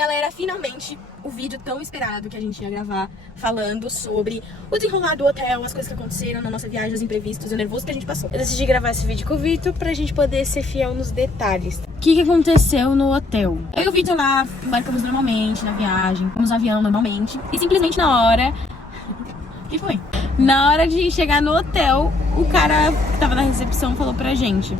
galera, finalmente o vídeo tão esperado que a gente ia gravar, falando sobre o desenrolar do hotel, as coisas que aconteceram na nossa viagem, os imprevistos e o nervoso que a gente passou. Eu decidi gravar esse vídeo com o Vitor pra gente poder ser fiel nos detalhes. O que aconteceu no hotel? Eu e o Vitor lá embarcamos normalmente na viagem, fomos no avião normalmente, e simplesmente na hora... O que foi? Na hora de chegar no hotel, o cara que tava na recepção falou pra gente: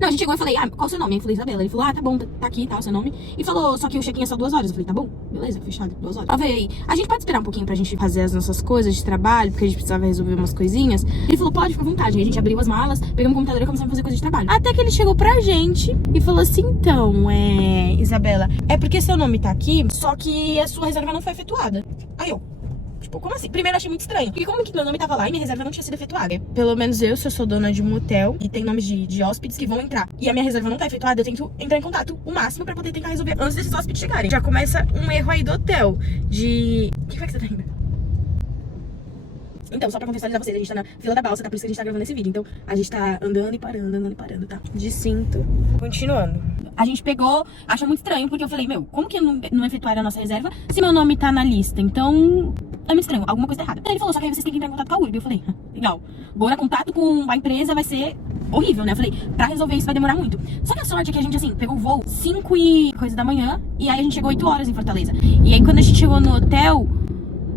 não, a gente chegou e falei, qual é o seu nome? Eu falei, Isabela. Ele falou, tá bom, tá aqui, tá o seu nome. E falou, só que o check-in é só 2 horas. Eu falei, tá bom, beleza, fechado, 2 horas. Eu falei, a gente pode esperar um pouquinho pra gente fazer as nossas coisas de trabalho, porque a gente precisava resolver umas coisinhas. Ele falou, pode, fica à vontade. E a gente abriu as malas, pegamos o computador e começamos a fazer coisa de trabalho. Até que ele chegou pra gente e falou assim: então, Isabela, é porque seu nome tá aqui, Só que a sua reserva não foi efetuada. Aí eu, tipo, como assim? Primeiro eu achei muito estranho. Porque como que meu nome tava lá e minha reserva não tinha sido efetuada? pelo menos eu, se eu sou dona de um hotel. E tem nomes de hóspedes que vão entrar. E a minha reserva não tá efetuada, eu tento entrar em contato o máximo pra poder tentar resolver antes desses hóspedes chegarem. Já começa um erro aí do hotel, de... O que foi que você tá rindo? Então, só pra contextualizar vocês, a gente tá na fila da balsa, tá? Por isso que a gente tá gravando esse vídeo. Então, a gente tá andando e parando, tá? de cinto. Continuando. A gente pegou, achou muito estranho, porque eu falei, meu, como que não efetuaram a nossa reserva Se meu nome tá na lista, então... é muito estranho, alguma coisa tá errada. Aí ele falou, só que aí vocês têm que entrar em contato com a URB. Eu falei, legal. Agora, contato com a empresa vai ser horrível, né? Eu falei, pra resolver isso vai demorar muito. Só que a sorte é que a gente, assim, pegou o voo 5 e coisa da manhã, e aí a gente chegou 8 horas em Fortaleza. E aí quando a gente chegou no hotel,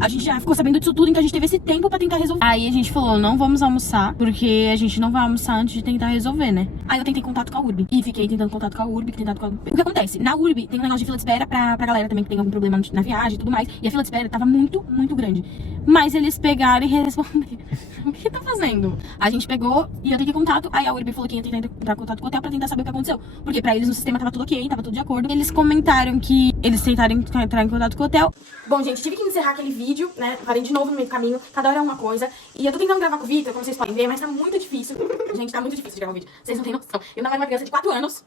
A gente já ficou sabendo disso tudo, então a gente teve esse tempo pra tentar resolver. aí a gente falou: não vamos almoçar, porque a gente não vai almoçar antes de tentar resolver, né? Aí eu tentei contato com a URB. E fiquei tentando contato com a URB, O que acontece? Na URB tem um negócio de fila de espera pra galera também que tem algum problema na viagem e tudo mais. E a fila de espera tava muito, muito grande. Mas eles pegaram e responderam. O que tá fazendo? A gente pegou e eu tentei contato. Aí a URB falou que ia tentar entrar em contato com o hotel pra tentar saber o que aconteceu. Porque pra eles no sistema tava tudo ok, tava tudo de acordo. Eles comentaram que eles tentaram entrar em contato com o hotel. Bom, gente, tive que encerrar aquele vídeo, né? Parei de novo no meio do caminho, cada hora é uma coisa. E eu tô tentando gravar com o Vitor, como vocês podem ver, mas tá muito difícil. Gente, tá muito difícil de gravar um vídeo. Vocês não têm noção. Eu não era uma criança de 4 anos.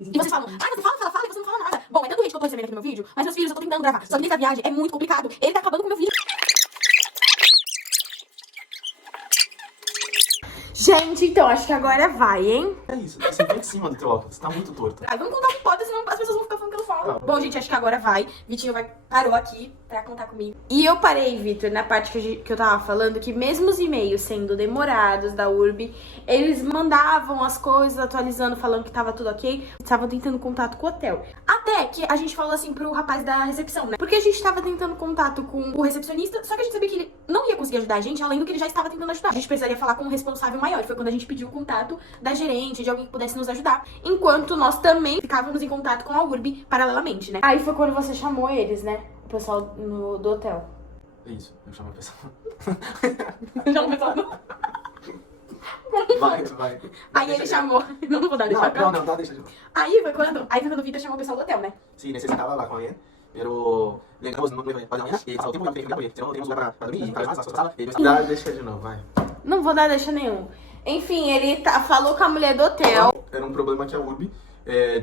E vocês falam, você fala, e você não fala nada. Bom, é tanto hate que eu tô recebendo aqui no meu vídeo, mas meus filhos, eu tô tentando gravar. Só que nessa viagem é muito complicado. Ele tá acabando com o meu vídeo. Gente, então, acho que agora vai, hein? É isso, você vem em cima do teu óculos, tá muito torto. Vamos contar o que pode, senão as pessoas vão ficar falando que eu falo. Bom, gente, acho que agora vai. Vitinho parou aqui pra contar comigo. E eu parei, Vitor, na parte que eu tava falando, que mesmo os e-mails sendo demorados da URB, eles mandavam as coisas atualizando, falando que tava tudo ok, estavam tentando contato com o hotel. Até que a gente falou assim pro rapaz da recepção, né? Porque a gente tava tentando contato com O recepcionista, só que a gente sabia que ele não ia conseguir ajudar a gente, além do que ele já estava tentando ajudar. A gente precisaria falar com um responsável maior. Foi quando a gente pediu o contato da gerente, de alguém que pudesse nos ajudar. enquanto nós também... Ficávamos em contato com a URB paralelamente, né? Aí foi quando você chamou eles, né? O pessoal do hotel. É isso, eu chamo a pessoa. Já não pensava. Vai. Aí ele chamou. Não vou dar deixar. Não, tá, deixa de novo. Aí foi quando o Vitor chamou o pessoal do hotel, né? Sí, necesitaba hablar con él, pero le entramos no para mañana y pasó tiempo que porque no tenemos lugar para dormir y para más las cosas y Dá, deixa de novo, vai. Não vou dar deixa nenhum. Enfim, ele falou com a mulher do hotel. Era um problema que a URB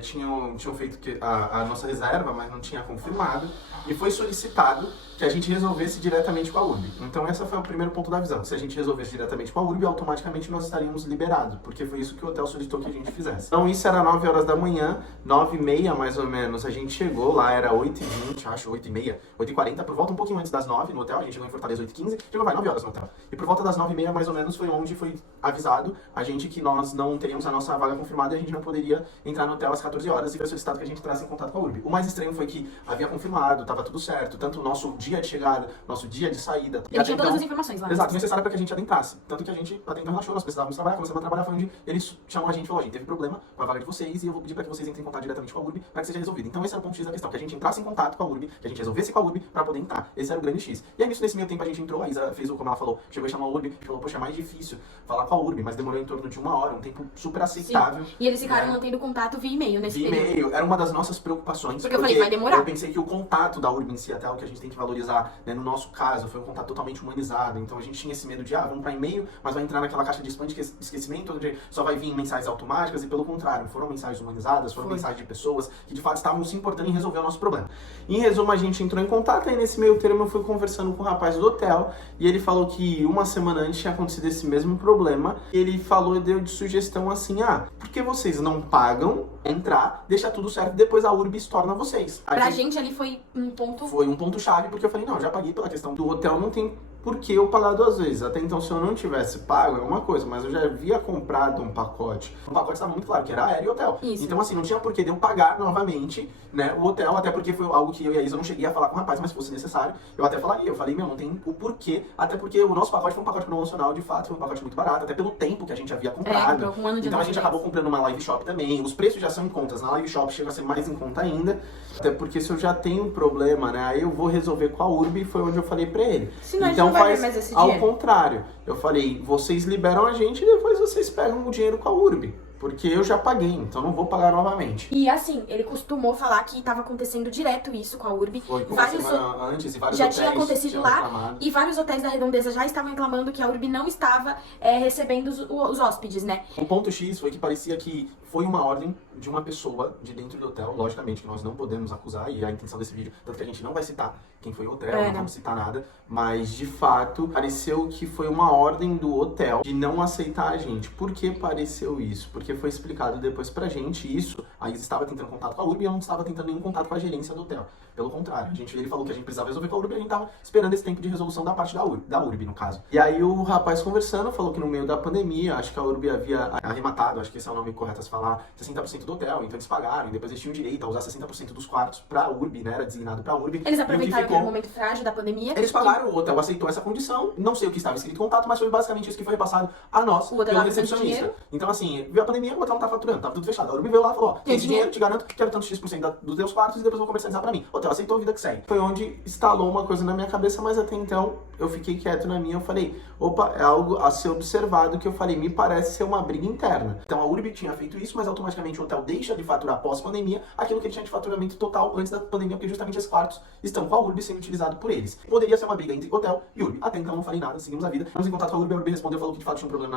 tinham feito a nossa reserva, mas não tinha confirmado. E foi solicitado que a gente resolvesse diretamente com a URB. Então esse foi o primeiro ponto da visão. Se a gente resolvesse diretamente com a URB, automaticamente nós estaríamos liberados, porque foi isso que o hotel solicitou que a gente fizesse. Então isso era 9 horas da manhã, 9h30 mais ou menos, a gente chegou lá, era 8h20, acho, 8h30, 8h40, por volta um pouquinho antes das 9 no hotel, a gente chegou em Fortaleza 8h15, chegou 9 horas no hotel. E por volta das 9h30 mais ou menos foi onde foi avisado a gente que nós não teríamos a nossa vaga confirmada e a gente não poderia entrar no hotel às 14 horas e foi solicitado que a gente entrasse em contato com a URB. O mais estranho foi que havia confirmado, tava tudo certo, tanto o nosso dia de chegada, nosso dia de saída. Ele tinha todas as informações lá. Exato, necessário para que a gente adentrasse. Tanto que a gente até então relaxou, nós precisávamos trabalhar, começamos a trabalhar, foi onde eles chamam a gente e falou, gente, teve problema com a vaga de vocês e eu vou pedir para que vocês entrem em contato diretamente com a URB para que seja resolvido. Então esse era o ponto X da questão, que a gente entrasse em contato com a URB, que a gente resolvesse com a URB para poder entrar. Esse era o grande X. E aí nesse meio tempo a gente entrou, a Isa fez como ela falou, chegou e chamou a URB, falou, poxa, é mais difícil falar com a URB, mas demorou em torno de 1 hora, um tempo super aceitável. Sim. E eles ficaram mantendo contato via e-mail nesse período. Via e-mail, era uma das nossas preocupações. Porque eu falei, vai demorar. Eu pensei que o contato da URB em si, até algo que a gente tem que valorizar, né, no nosso caso, foi um contato totalmente humanizado. Então a gente tinha esse medo de, vamos para e-mail, mas vai entrar naquela caixa de spam de esquecimento, onde só vai vir mensagens automáticas e pelo contrário, foram mensagens humanizadas, foram mensagens de pessoas que de fato estavam se importando em resolver o nosso problema. Em resumo, a gente entrou em contato, aí nesse meio termo eu fui conversando com o rapaz do hotel e ele falou que 1 semana antes tinha acontecido esse mesmo problema. Ele falou e deu de sugestão assim, por que vocês não pagam resolveu entrar, deixar tudo certo, depois a Urbi estorna vocês. Pra gente ali foi um ponto... Foi um ponto-chave, porque eu falei, não, eu já paguei pela questão do hotel, não tem por que eu pagar 2 vezes. Até então, se eu não tivesse pago, é uma coisa, mas eu já havia comprado um pacote. O pacote estava muito claro, que era aéreo e hotel. Isso. Então, assim, não tinha por que de eu pagar novamente, né, o hotel, até porque foi algo que eu e a Isa não cheguei a falar com o rapaz, mas se fosse necessário, eu até falaria. Eu falei, meu, não tem o porquê, até porque o nosso pacote foi um pacote promocional, de fato, foi um pacote muito barato, até pelo tempo que a gente havia comprado. comprou com um ano de Então a gente acabou comprando uma live shop também. Os preços já são em contas. Na live shop chega a ser mais em conta ainda. Até porque se eu já tenho um problema, né? Aí eu vou resolver com a Urbi, foi onde eu falei pra ele. Senão então a gente não vai faz ver mais esse ao dinheiro. contrário. Eu falei, vocês liberam a gente e depois vocês pegam o dinheiro com a Urbi. Porque eu já paguei, então não vou pagar novamente. E assim, ele costumou falar que tava acontecendo direto isso com a Urbi. Foi uma Vários semana antes e vários já hotéis tinha acontecido tinham lá reclamado. e vários hotéis da Redondeza já estavam reclamando que a Urbi não estava recebendo os hóspedes, né? O ponto X foi que parecia que foi uma ordem de uma pessoa de dentro do hotel, logicamente que nós não podemos acusar, e a intenção desse vídeo, tanto que a gente não vai citar quem foi o hotel, não vamos citar nada, mas de fato pareceu que foi uma ordem do hotel de não aceitar a gente. Por que pareceu isso? Porque foi explicado depois pra gente isso, a Isa estava tentando contato com a Urbi e eu não estava tentando nenhum contato com a gerência do hotel. Pelo contrário, ele falou que a gente precisava resolver com a Urbi e a gente estava esperando esse tempo de resolução da parte da Urbi, no caso. E aí o rapaz conversando falou que no meio da pandemia, acho que a Urbi havia arrematado, acho que esse é o nome correto a se falar, 60% do hotel, então eles pagaram, e depois eles tinham direito a usar 60% dos quartos pra Urbi, né, era designado pra Urbi. Eles aproveitaram que era um ficou... momento frágil da pandemia. Eles pagaram, o hotel aceitou essa condição, não sei o que estava escrito em contato, mas foi basicamente isso que foi repassado a nós, O hotel pelo tava precisando de recepcionista. dinheiro. Então assim, veio a pandemia, o hotel não tá faturando, tava tudo fechado. A Urbi veio lá e falou, ó, tem esse dinheiro, te garanto que quero tanto X% dos teus quartos e depois eu vou comercializar pra mim. O hotel aceitou, a vida que segue. Foi onde instalou uma coisa na minha cabeça, mas até então eu fiquei quieto na minha, eu falei, opa, é algo a ser observado, que eu falei, me parece ser uma briga interna. Então a Urbi tinha feito isso, mas automaticamente o hotel deixa de faturar pós-pandemia aquilo que ele tinha de faturamento total antes da pandemia, porque justamente esses quartos estão com a Urbi sendo utilizados por eles. Poderia ser uma briga entre hotel e Urbi. Até então não falei nada, seguimos a vida. Estamos em contato com a Urbi respondeu, falou que de fato tinha um problema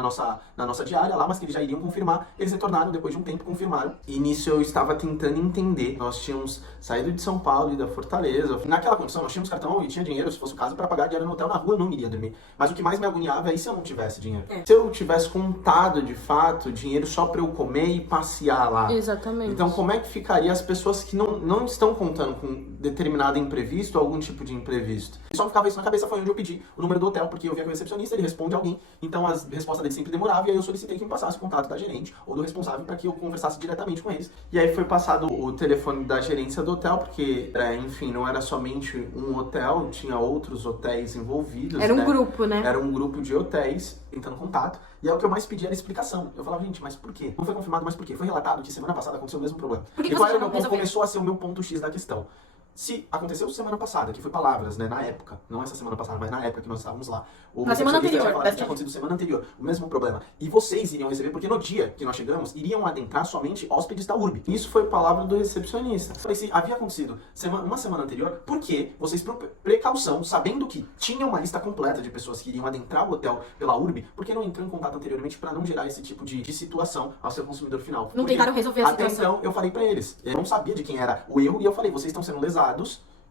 na nossa diária lá, mas que eles já iriam confirmar. Eles retornaram depois de um tempo, confirmaram. E nisso eu estava tentando entender. Nós tínhamos saído de São Paulo e da Fortaleza. Naquela condição, nós tínhamos cartão e tinha dinheiro, se fosse o caso, para pagar a diária no hotel. Na rua eu não iria dormir. Mas o que mais me agoniava é se eu não tivesse dinheiro. Se eu tivesse contado, de fato, dinheiro só para eu comer e passear lá. Exatamente. Então, como é que ficaria as pessoas que não estão contando com determinado imprevisto, algum tipo de imprevisto? E só ficava isso na cabeça, foi onde eu pedi o número do hotel, porque eu via que o recepcionista, ele responde alguém, então a resposta dele sempre demorava, e aí eu solicitei que me passasse o contato da gerente ou do responsável para que eu conversasse diretamente com eles. E aí foi passado o telefone da gerência do hotel, porque, enfim, não era somente um hotel, tinha outros hotéis envolvidos. Era um grupo, né? Era um grupo de hotéis tentando contato. E aí o que eu mais pedi era explicação. Eu falava, gente, mas por quê? Não foi confirmado, mas por quê? Foi relatado que semana passada aconteceu o mesmo problema. Por que E qual vocês era o não meu ponto? resolveram? Começou a ser o meu ponto X da questão. Se aconteceu semana passada, que foi palavras, né, na época, não essa semana passada, mas na época que nós estávamos lá, o Na semana recepcionista anterior, vai falar que tinha acontecido semana anterior, o mesmo problema. E vocês iriam receber, porque no dia que nós chegamos, iriam adentrar somente hóspedes da Urbi. Isso foi palavra do recepcionista. Eu falei, se havia acontecido uma semana anterior, por que vocês, por precaução, sabendo que tinha uma lista completa de pessoas que iriam adentrar o hotel pela Urbi, por que não entrou em contato anteriormente para não gerar esse tipo de situação ao seu consumidor final? Não Porque tentaram resolver a até situação. então, eu falei pra eles, eu não sabia de quem era o erro, e eu falei, vocês estão sendo lesados,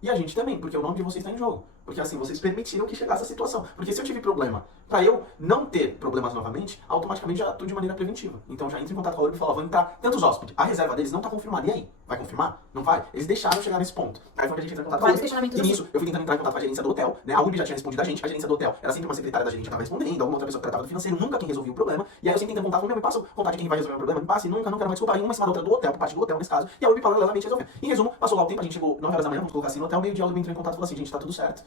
e a gente também, porque o nome de vocês está em jogo. Porque assim, vocês permitiram que chegasse a situação. Porque se eu tive problema, pra eu não ter problemas novamente, automaticamente já atuo de maneira preventiva. Então já entro em contato com a Urbi e falo, vão entrar tantos hóspedes. A reserva deles não tá confirmada. E aí? Vai confirmar? Não vai? Eles deixaram chegar nesse ponto. Aí foi que a gente entra em contato com a Vários Urbi. questionamentos E assim. nisso, eu fui tentando entrar em contato com a gerência do hotel, né? A Urbi já tinha respondido a gente gerência do hotel era sempre uma secretária da gerente que tava respondendo, alguma outra pessoa que tratava do financeiro, nunca quem resolvia o problema. E aí eu sempre tentando contato com me passa o contato de quem vai resolver o problema, me passa, e nunca, não quero mais desculpa, aí uma em cima da outra do hotel, por parte do hotel nesse caso. E a Urbi paralelamente resolveu. Em resumo, passou lá o tempo, a gente chegou 9 horas da manhã, vamos colocar assim no hotel, meio-dia a Urbi entrou em contato e falou assim, gente, tá tudo certo.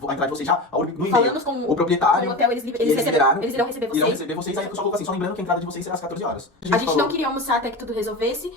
Vou entrar de vocês já, a Urbi no e-mail, Falamos com o proprietário, o hotel, eles liberaram, irão receber vocês. irão receber vocês, aí a pessoa colocou assim, só lembrando que a entrada de vocês será às 14 horas. A gente não queria almoçar até que tudo resolvesse,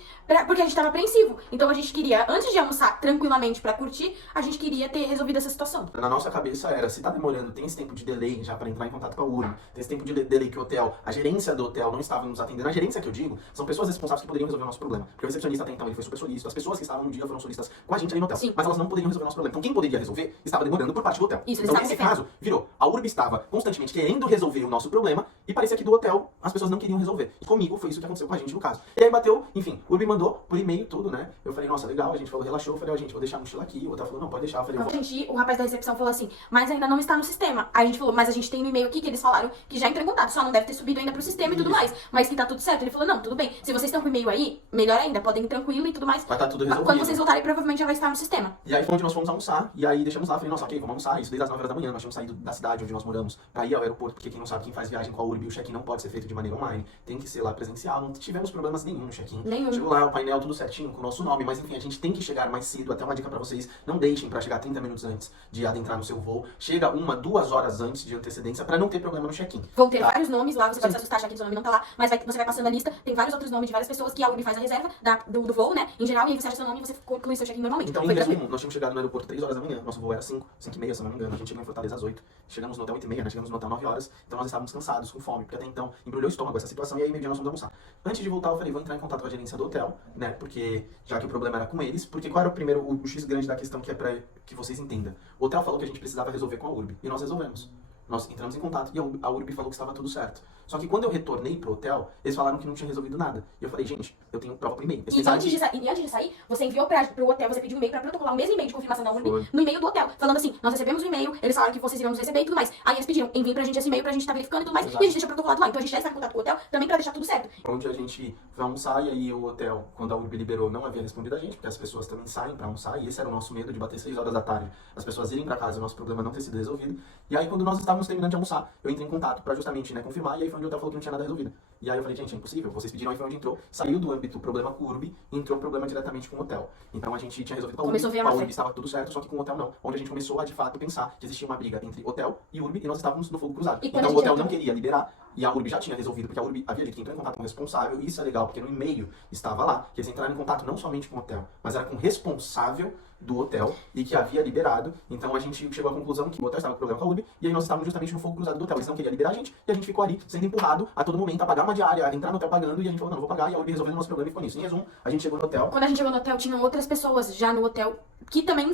porque a gente tava apreensivo. Então a gente queria, antes de almoçar tranquilamente pra curtir, a gente queria ter resolvido essa situação. Na nossa cabeça era, se tá demorando, tem esse tempo de delay já pra entrar em contato com a Urbi, tem esse tempo de delay que o hotel, a gerência do hotel não estava nos atendendo. A gerência que eu digo, são pessoas responsáveis que poderiam resolver o nosso problema. Porque o recepcionista até então, ele foi super solícito, as pessoas que estavam no dia foram solistas com a gente ali no hotel. Sim. Mas elas não poderiam resolver o nosso problema. Então quem poderia resolver estava demorando por parte do hotel. Isso, eles então estavam nesse defendendo. caso, virou. A URB estava constantemente querendo resolver o nosso problema e parecia que do hotel as pessoas não queriam resolver. E comigo foi isso que aconteceu com a gente no caso. E aí bateu, enfim, o URB mandou por e-mail tudo, né? Eu falei, nossa, legal, a gente falou, relaxou. Eu falei, ó, gente, vou deixar a mochila aqui. O hotel falou, não, pode deixar. Eu falei, eu vou. O rapaz da recepção falou assim, mas ainda não está no sistema. Aí a gente falou, mas a gente tem no e-mail aqui que eles falaram que já entrou em contato, só não deve ter subido ainda pro sistema e tudo mais. Mas que tá tudo certo. Ele falou, não, tudo bem. Se vocês estão com o e-mail aí, melhor ainda, podem ir tranquilo e tudo mais. Vai estar tudo resolvido. Quando vocês voltarem, provavelmente já vai estar no sistema. E aí foi onde nós fomos almoçar, e aí deixamos lá, falei, nossa, ok, vamos almoçar, isso desde as 9 horas da manhã, nós tínhamos saído da cidade onde nós moramos pra ir ao aeroporto, porque quem não sabe, quem faz viagem com a URB, o check-in não pode ser feito de maneira online, tem que ser lá presencial, não tivemos problemas nenhum no check-in. Nenhum. Chegou lá, o painel tudo certinho, com o nosso nome, mas enfim, a gente tem que chegar mais cedo, até uma dica pra vocês, não deixem pra chegar 30 minutos antes de adentrar no seu voo, chega 2 horas antes de antecedência pra não ter problema no check-in. Vão ter vários nomes lá, você pode se assustar, achar que seu nome não tá lá, mas você vai passando a lista, tem vários outros nomes de várias pessoas que a URB faz a reserva do voo, né, em geral, e aí você acha seu nome e você conclui seu check-in normalmente. Então, em Foi resumo, tranquilo. nós tínhamos chegado no aeroporto 3 horas da manhã, nosso voo era 5h30, se não me engano, a gente chegou em Fortaleza às 8, chegamos no hotel 8h30, né, chegamos no hotel 9 horas, então nós estávamos cansados, com fome, porque até então embrulhou o estômago essa situação, e aí meio dia nós fomos almoçar. Antes de voltar, eu falei, vou entrar em contato com a gerência do hotel, né, porque, já que o problema era com eles, porque qual era o X grande da questão que é pra que vocês entendam. O hotel falou que a gente precisava resolver com a URB, e nós resolvemos. Nós entramos em contato e a URB falou que estava tudo certo. Só que quando eu retornei pro hotel, eles falaram que não tinha resolvido nada. E eu falei, gente, eu tenho prova por e-mail. E antes de sair, você enviou pro hotel, você pediu um e-mail pra protocolar o mesmo e-mail de confirmação da URB Foi. no e-mail do hotel, falando assim, nós recebemos o e-mail, eles falaram que vocês iriam nos receber e tudo mais. Aí eles pediram, enviem pra gente esse e-mail pra gente estar verificando e tudo mais, Exato. e a gente deixa protocolado lá. Então a gente já está em contato com o hotel também pra deixar tudo certo. Onde a gente foi almoçar e aí o hotel, quando a URB liberou, não havia respondido a gente, porque as pessoas também saem pra almoçar, e esse era o nosso medo de bater 6 horas da tarde, as pessoas irem pra casa e o nosso problema não ter sido resolvido. E aí quando nós estávamos terminando de almoçar, eu entrei em contato pra justamente, né, confirmar, e aí foi onde o hotel falou que não tinha nada resolvido. E aí eu falei, gente, é impossível, vocês pediram, aí foi onde entrou, saiu do âmbito problema com o URB, e entrou o problema diretamente com o hotel. Então a gente tinha resolvido com a URB, Começou a ver a com a má URB fé. estava tudo certo, só que com o hotel não. Onde a gente começou a, de fato, pensar que existia uma briga entre hotel e URB, e nós estávamos no fogo cruzado. E quando Então a o gente hotel entrou- não queria liberar, e a URB já tinha resolvido, porque a URB havia dito que entrou em contato com o responsável, e isso é legal, porque no e-mail estava lá, que eles entraram em contato não somente com o hotel, mas era com o responsável do hotel, e que havia liberado. Então a gente chegou à conclusão que o hotel estava com problema com a URB, e aí nós estávamos justamente no fogo cruzado do hotel. Eles não queriam liberar a gente, e a gente ficou ali, sendo empurrado a todo momento a pagar uma diária, a entrar no hotel pagando, e a gente falou, não vou pagar, e a URB resolvendo o nosso problema e ficou nisso. Em resumo, a gente chegou no hotel. Quando a gente chegou no hotel, tinham outras pessoas já no hotel que também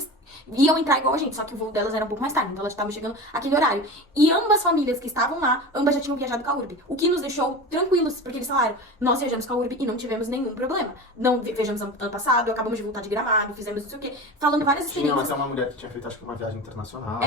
iam entrar igual a gente, só que o voo delas era um pouco mais tarde, então elas estavam chegando aquele horário. E ambas famílias que estavam lá, ambas já tinham viajado com a URB, o que nos deixou tranquilos, porque eles falaram, nós viajamos com a URB e não tivemos nenhum problema. Não viajamos ano passado, acabamos de voltar de Gramado, fizemos não sei o quê, falando várias Tinha experiências. até uma mulher que tinha feito, acho que uma viagem internacional.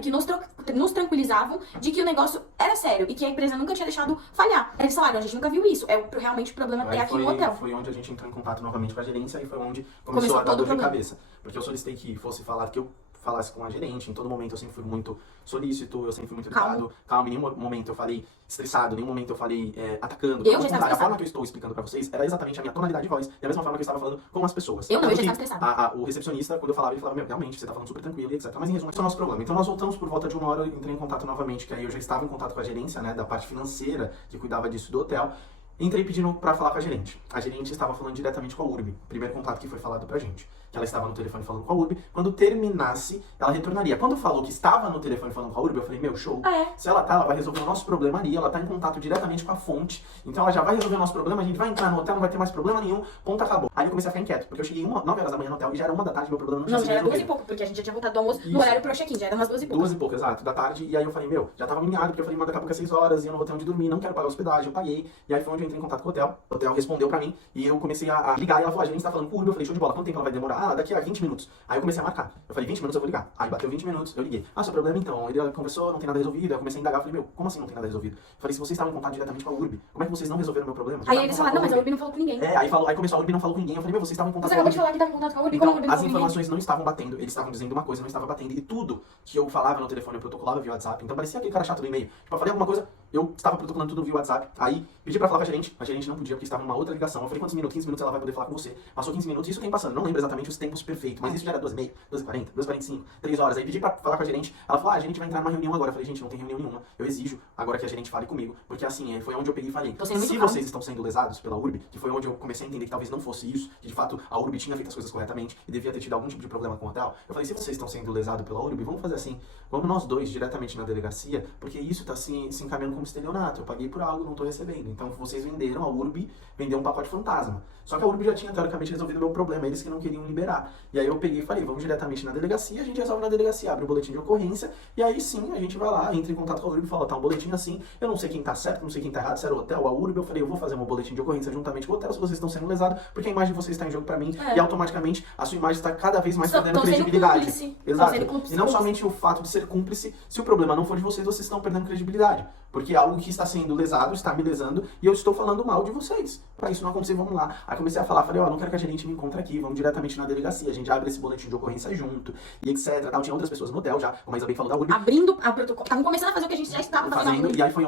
Que nos tranquilizavam de que o negócio era sério e que a empresa nunca tinha deixado falhar. Eles falaram, a gente nunca viu isso, realmente o problema é Aí aqui no hotel. foi onde a gente entrou em contato novamente com a gerência e foi onde Começou começou a dar todo dor o de problema. cabeça. Porque eu solicitei que fosse falar, que eu falasse com a gerente, em todo momento eu sempre fui muito solícito, eu sempre fui muito educado, calmo, em nenhum momento eu falei estressado, em nenhum momento eu falei atacando. Eu já Pelo estava contrário, a forma estressada. que eu estou explicando pra vocês era exatamente a minha tonalidade de voz, da mesma forma que eu estava falando com as pessoas. Eu não, eu já Tanto estava que estressada. o recepcionista, quando eu falava, ele falava, meu, realmente, você tá falando super tranquilo e etc. Mas em resumo, esse é o nosso problema. Então nós voltamos por volta de 1 hora, eu entrei em contato novamente, que aí eu já estava em contato com a gerência, né, da parte financeira, que cuidava disso do hotel. Entrei pedindo pra falar com a gerente. A gerente estava falando diretamente com a URB. Primeiro contato que foi falado pra gente. Que ela estava no telefone falando com a URB. Quando terminasse, ela retornaria. Quando falou que estava no telefone falando com a URB, eu falei, meu, show. Se ela tá, ela vai resolver o nosso problema ali. Ela tá em contato diretamente com a fonte. Então ela já vai resolver o nosso problema. A gente vai entrar no hotel, não vai ter mais problema nenhum. Ponto, acabou. Aí eu comecei a ficar inquieto. Porque eu cheguei 9 horas da manhã no hotel e já era 1 da tarde. Meu problema não tinha Não, sido já era 2 e resolvido. pouco, porque a gente já tinha voltado do almoço no Isso. horário pro check-in, já era umas 2 e pouco. 2 e pouco, exato, da tarde. E aí eu falei, meu, já tava agoniado, porque eu falei, mano, daqui a pouco é 6 horas e eu não vou ter onde dormir, não quero pagar a hospedagem, eu paguei. E aí foi onde eu entrei em contato com o hotel. O hotel respondeu pra mim e eu comecei a ligar. E ela falou, a gente tá falando com o URB. Eu falei, show de bola, quanto tempo ela vai demorar? Ah, daqui a 20 minutos. Aí eu comecei a marcar. Eu falei, 20 minutos eu vou ligar. Aí bateu 20 minutos, eu liguei. Ah, seu problema então. Ele conversou, não tem nada resolvido. Aí eu comecei a indagar. Eu falei, meu, como assim não tem nada resolvido? Eu falei, se vocês estavam em contato diretamente com a URB, como é que vocês não resolveram o meu problema? Aí eles falaram, não, mas a URB não falou com ninguém. Aí começou, a URB não falou com ninguém. Eu falei, meu, vocês estavam em contato Você com a acabou de URB. falar que tava em contato com a URB, como a Então, URB não as falou com ninguém? informações não estavam batendo, eles estavam dizendo uma coisa, não estava batendo, e tudo que eu falava no telefone eu protocolava via WhatsApp, então parecia aquele cara chato do e-mail. Tipo, eu falei alguma coisa, eu estava protocolando tudo via WhatsApp, aí pedi pra falar com a gerente não podia porque estava numa outra ligação. Eu falei, quantos minutos? 15 minutos ela vai poder falar com você. Passou 15 minutos, isso tem passando, não lembro exatamente os tempos perfeitos, mas isso já era 2h30, 2h40, 2h45, 3 horas. Aí pedi pra falar com a gerente, ela falou, a gente vai entrar numa reunião agora. Eu falei, gente, não tem reunião nenhuma, eu exijo agora que a gerente fale comigo, porque assim, foi onde eu peguei e falei, Tô sendo muito se calma. vocês estão sendo lesados pela URB, que foi onde eu comecei a entender que talvez não fosse isso, que de fato a URB tinha feito as coisas corretamente e devia ter tido algum tipo de problema com o hotel, eu falei, se vocês estão sendo lesados pela URB, vamos fazer assim, vamos nós dois diretamente na delegacia, porque isso tá se encaminhando como estelionato, eu paguei por algo, não tô recebendo. Então vocês venderam, a URB vendeu um pacote fantasma. Só que a URB já tinha teoricamente resolvido o meu problema, eles que não queriam liberar. E aí eu peguei e falei, vamos diretamente na delegacia, a gente resolve na delegacia, abre o boletim de ocorrência, e aí sim, a gente vai lá, entra em contato com a URB e fala, tá um boletim assim, eu não sei quem tá certo, não sei quem tá errado, se era o hotel ou a URB, eu falei, eu vou fazer um boletim de ocorrência juntamente com o hotel, se vocês estão sendo lesados, porque a imagem de vocês está em jogo pra mim, e automaticamente a sua imagem está cada vez mais perdendo credibilidade. Exato. E não somente o fato de ser cúmplice, se o problema não for de vocês, vocês estão perdendo credibilidade. Porque algo que está sendo lesado, está me lesando, e eu estou falando mal de vocês. Pra isso não acontecer, vamos lá. Aí comecei a falar, falei, ó, não quero que a gerente me encontre aqui, vamos diretamente na delegacia, a gente abre esse boletim de ocorrência junto, e etc. Tal. Tinha outras pessoas no hotel já, como a Isabel falou da URB. Abrindo a protocolo. Estavam começando a fazer o que a gente já estava fazendo. E aí foi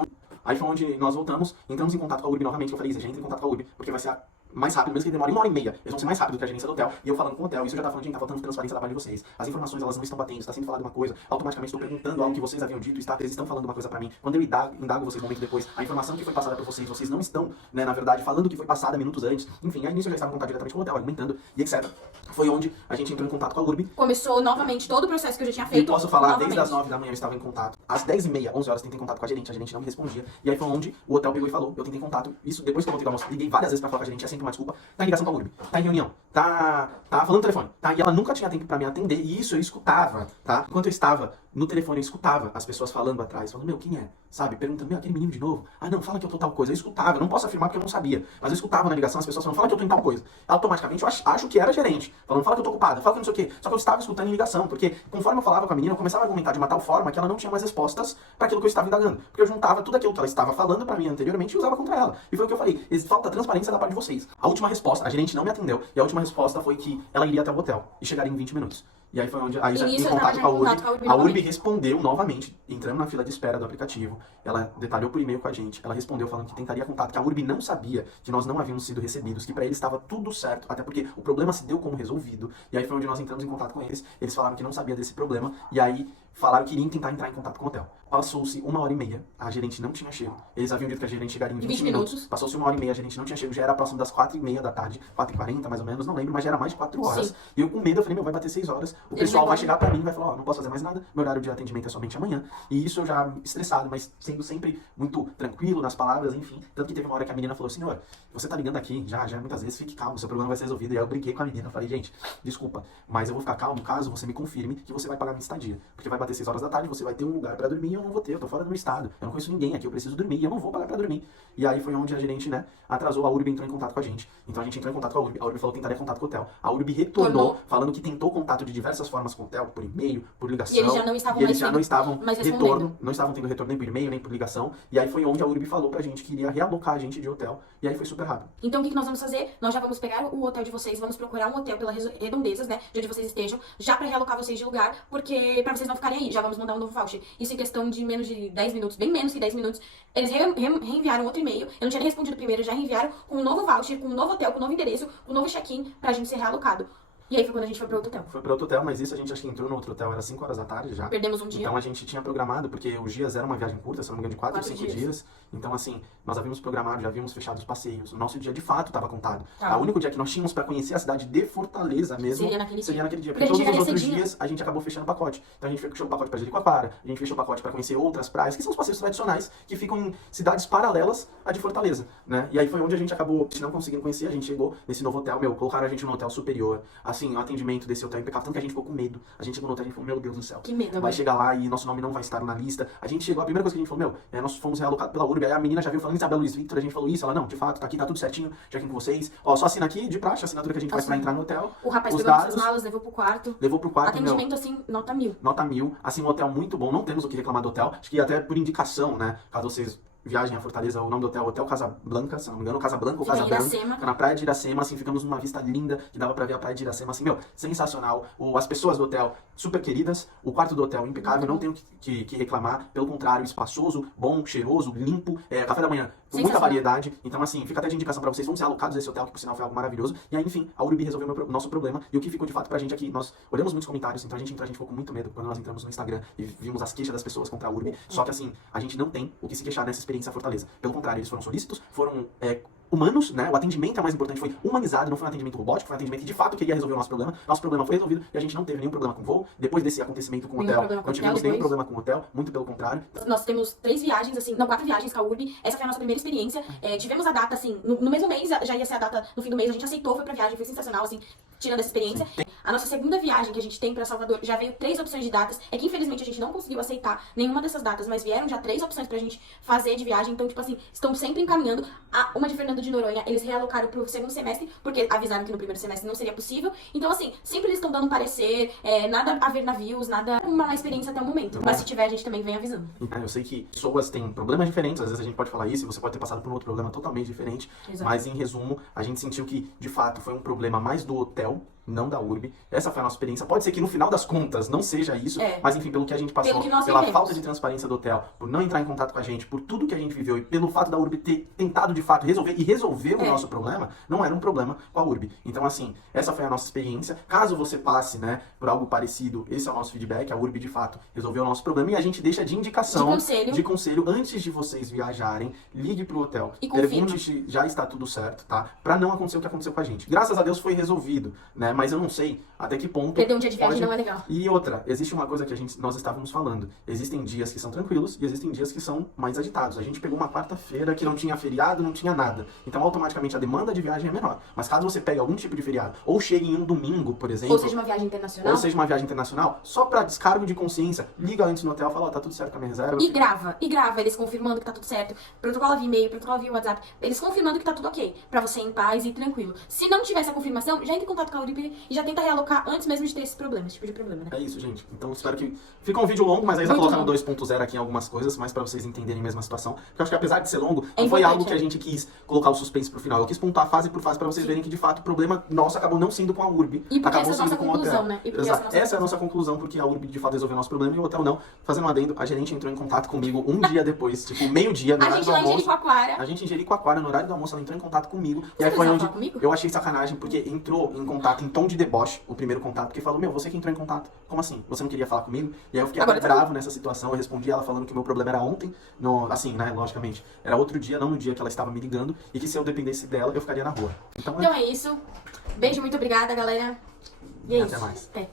onde nós voltamos, entramos em contato com a URB novamente, eu falei, Isa, entra em contato com a URB, porque vai ser mais rápido, mesmo que demore 1h30. Eles vão ser mais rápido que a gerência do hotel. E eu falando com o hotel, isso já tá falando, gente, tá faltando transparência da parte de vocês. As informações, elas não estão batendo, está sendo falado uma coisa, automaticamente estou perguntando algo que vocês haviam dito, eles estão falando uma coisa pra mim. Quando eu indago vocês um momento depois, a informação que foi passada pra vocês não estão, né, na verdade, falando que foi passada minutos antes. Enfim, aí nisso eu já estava em contato diretamente com o hotel, argumentando e etc. Foi onde a gente entrou em contato com a URB. Começou novamente todo o processo que eu já tinha feito. E posso falar, novamente. desde as 9 da manhã eu estava em contato. Às 10h30, 11 horas, eu tentei contato com a gerente não me respondia. E aí foi onde o hotel pegou e falou, eu tentei contato. Isso depois que eu voltei do almoço, liguei várias vezes pra falar com a gerente, é sempre uma desculpa. Tá em ligação com a URB, tá em reunião, tá falando no telefone, tá? E ela nunca tinha tempo pra me atender, e isso eu escutava, tá? Enquanto eu estava no telefone, eu escutava as pessoas falando atrás, falando, meu, quem é? Sabe? Perguntando, meu, aquele menino de novo? Ah, não, fala que eu tô tal coisa. Eu escutava, eu não posso afirmar porque eu não sabia, mas eu escutava na ligação as pessoas falando, fala que eu tô em tal coisa. Automaticamente eu acho que era gerente, falando, fala que eu tô ocupada, fala que não sei o quê. Só que eu estava escutando em ligação, porque conforme eu falava com a menina, eu começava a argumentar de uma tal forma que ela não tinha mais respostas para aquilo que eu estava indagando. Porque eu juntava tudo aquilo que ela estava falando pra mim anteriormente e usava contra ela. E foi o que eu falei, falta transparência da parte de vocês. A última resposta, a gerente não me atendeu, e a última resposta foi que ela iria até o hotel e chegaria em 20 minutos. E aí foi onde a Isa, em contato com a URB, a URB respondeu novamente, entrando na fila de espera do aplicativo. Ela detalhou por e-mail com a gente. Ela respondeu falando que tentaria contato, que a URB não sabia que nós não havíamos sido recebidos, que pra eles estava tudo certo, até porque o problema se deu como resolvido. E aí foi onde nós entramos em contato com eles. Eles falaram que não sabia desse problema, e aí falaram que iriam tentar entrar em contato com o hotel. Passou-se 1h30, a gerente não tinha chego. Eles haviam dito que a gerente chegaria em 20 minutos. Passou-se 1h30, a gerente não tinha chego. Já era próximo das 4h30 da tarde, 4h40 mais ou menos, não lembro, mas já era mais de 4 horas. Sim. E eu com medo, eu falei, meu, vai bater 6 horas. O pessoal vai chegar pra mim e vai falar, ó, não posso fazer mais nada, meu horário de atendimento é somente amanhã. E isso eu já estressado, mas sendo sempre muito tranquilo nas palavras, enfim. Tanto que teve uma hora que a menina falou, senhor, você tá ligando aqui, já muitas vezes, fique calmo, seu problema vai ser resolvido. E aí eu brinquei com a menina, falei, gente, desculpa, mas eu vou ficar calmo caso você me confirme que você vai pagar minha estadia. Porque vai bater 6 horas da tarde, você vai ter um lugar pra dormir e eu não vou ter, eu tô fora do meu estado. Eu não conheço ninguém aqui, eu preciso dormir e eu não vou pagar pra dormir. E aí foi onde a gerente, né, atrasou, a URB entrou em contato com a gente. Então a gente entrou em contato com a URB falou que tentaria contato com o hotel. A URB retornou, falando que tentou contato de diversas formas com o hotel, por e-mail, por ligação. E eles já não estavam não estavam tendo retorno nem por e-mail, nem por ligação. E aí foi onde a URB falou pra gente que iria realocar a gente de hotel. E aí foi super rápido. Então o que nós vamos fazer? Nós já vamos pegar o hotel de vocês, vamos procurar um hotel pelas redondezas, né, de onde vocês estejam, já pra realocar vocês de lugar, porque pra vocês não ficarem aí, já vamos mandar um novo voucher. Isso em questão de menos de 10 minutos, bem menos que 10 minutos, eles reenviaram outro e-mail, eu não tinha nem respondido primeiro, já reenviaram com um novo voucher, com um novo hotel, com um novo endereço, com um novo check-in, pra gente ser realocado. E aí foi quando a gente foi pro outro hotel. Foi pro outro hotel, mas isso a gente acho que entrou no outro hotel, era 5 horas da tarde já. Perdemos um dia. Então a gente tinha programado, porque os dias era uma viagem curta, se não me engano, de 4 ou 5 dias. Então assim, nós havíamos programado, já havíamos fechado os passeios. O nosso dia de fato estava contado. O único dia que nós tínhamos pra conhecer a cidade de Fortaleza mesmo seria naquele dia. Porque todos os outros dias a gente acabou fechando o pacote. Então a gente fechou o pacote pra Jericoacoara, a gente fechou o pacote pra conhecer outras praias, que são os passeios tradicionais, que ficam em cidades paralelas à de Fortaleza, né? E aí foi onde a gente acabou não conseguindo conhecer, a gente chegou nesse novo hotel, colocaram a gente no hotel superior. Assim, o atendimento desse hotel impecável, tanto que a gente ficou com medo. A gente chegou no hotel e a gente falou, meu Deus do céu. Que medo, vai chegar lá e nosso nome não vai estar na lista. A gente chegou, a primeira coisa que a gente falou, nós fomos realocados pela URB. Aí a menina já veio falando, Isabel Luiz Victor, a gente falou isso, ela, não, de fato, tá aqui, tá tudo certinho, já aqui com vocês. Ó, só assina aqui, de praxe, a assinatura que a gente faz pra entrar no hotel. O rapaz os pegou dados, nossas malas, levou pro quarto. Atendimento, assim, nota 1000. Nota 1000. Assim, um hotel muito bom, não temos o que reclamar do hotel. Acho que até por indicação, né, caso vocês viagem a Fortaleza, o nome do hotel, Hotel Casablanca, se não me engano, Casablanca ou Casablanca, fica na praia de Iracema, assim, ficamos numa vista linda, que dava pra ver a praia de Iracema, assim, sensacional. As pessoas do hotel, super queridas, o quarto do hotel impecável, não tenho que reclamar, pelo contrário, espaçoso, bom, cheiroso, limpo, café da manhã, com muita variedade, então assim, fica até de indicação pra vocês, vamos ser alocados nesse hotel, que por sinal foi algo maravilhoso, e aí, enfim, a URB resolveu o nosso problema, e o que ficou de fato pra gente aqui, nós olhamos muitos comentários, então a gente ficou com muito medo quando nós entramos no Instagram e vimos as queixas das pessoas contra a URB, só que assim, a gente não tem o que se queixar nessa experiência Fortaleza, pelo contrário, eles foram solícitos, foram humanos, né? O atendimento é o mais importante, foi humanizado, não foi um atendimento robótico, foi um atendimento que de fato queria resolver o nosso problema. Nosso problema foi resolvido e a gente não teve nenhum problema com o voo. Depois desse acontecimento com o hotel, não tivemos nenhum problema com o hotel, muito pelo contrário. Nós temos 3 viagens, assim, não, 4 viagens com a Urb. Essa foi a nossa primeira experiência. Tivemos a data, assim, no mesmo mês, já ia ser a data no fim do mês, a gente aceitou, foi pra viagem, foi sensacional, assim, tirando essa experiência. A nossa segunda viagem que a gente tem pra Salvador já veio 3 opções de datas. É que infelizmente a gente não conseguiu aceitar nenhuma dessas datas, mas vieram já 3 opções pra gente fazer de viagem. Então, tipo assim, estão sempre encaminhando. Uma de Fernando de Noronha, eles realocaram pro segundo semestre, porque avisaram que no primeiro semestre não seria possível. Então, assim, sempre eles estão dando parecer, nada a ver navios, nada uma experiência até o momento. Mas se tiver, a gente também vem avisando. Eu sei que pessoas têm problemas diferentes, às vezes a gente pode falar isso, e você pode ter passado por um outro problema totalmente diferente. Exato. Mas em resumo, a gente sentiu que, de fato, foi um problema mais do hotel, não da Urb. Essa foi a nossa experiência. Pode ser que no final das contas não seja isso, mas enfim, pelo que a gente passou, Pelo que nós pela vivemos. falta de transparência do hotel, por não entrar em contato com a gente, por tudo que a gente viveu e pelo fato da Urb ter tentado de fato resolver o nosso problema, não era um problema com a Urb. Então assim, essa foi a nossa experiência. Caso você passe, né, por algo parecido, esse é o nosso feedback, a Urb de fato resolveu o nosso problema e a gente deixa de indicação, de conselho antes de vocês viajarem, ligue pro hotel, e pergunte se já está tudo certo, tá? Pra não acontecer o que aconteceu com a gente. Graças a Deus foi resolvido, né? Mas eu não sei até que ponto... Perder um dia de viagem não é legal. E outra, existe uma coisa que nós estávamos falando. Existem dias que são tranquilos e existem dias que são mais agitados. A gente pegou uma quarta-feira que não tinha feriado, não tinha nada. Então, automaticamente, a demanda de viagem é menor. Mas caso você pegue algum tipo de feriado, ou chegue em um domingo, por exemplo... Ou seja, uma viagem internacional. Só pra descargo de consciência, liga antes no hotel e fala, ó, tá tudo certo com a minha reserva. E grava eles confirmando que tá tudo certo. Protocolo via e-mail, protocolo via WhatsApp. Eles confirmando que tá tudo ok. Pra você ir em paz e tranquilo. Se não tiver essa confirmação, já entra em contato com a Urb e já tenta realocar antes mesmo de ter esse tipo de problema, né? É isso, gente. Então, espero que... Fica um vídeo longo, mas aí vai colocar no 2.0 aqui em algumas coisas, mas pra vocês entenderem mesmo a situação. Porque eu acho que apesar de ser longo, não foi algo que a gente quis colocar o suspense pro final. Eu quis pontuar fase por fase pra vocês verem que, de fato, o problema nosso acabou não sendo com a Urb. E porque acabou essa é a sendo nossa com o hotel. conclusão, né? E porque Essa é a nossa conclusão, porque a Urb, de fato, resolveu o nosso problema e o hotel não. Fazendo um adendo, a gerente entrou em contato comigo um dia depois, tipo, meio-dia, no A horário gente do lá em almoço. Jericoacoara. A gente em Jericoacoara, no horário do almoço, ela entrou em contato comigo. E aí Você foi precisava onde falar comigo? eu achei sacanagem, porque entrou em contato em tom de deboche, o primeiro contato, porque falou, você que entrou em contato. Como assim? Você não queria falar comigo? E aí eu fiquei até bravo nessa situação, eu respondi ela falando que o meu problema era ontem, assim, né, logicamente. Era outro dia, não no dia que ela estava me ligando, e que se eu dependesse dela, eu ficaria na rua. Então é isso. Beijo, muito obrigada, galera. E é até isso. mais. Até.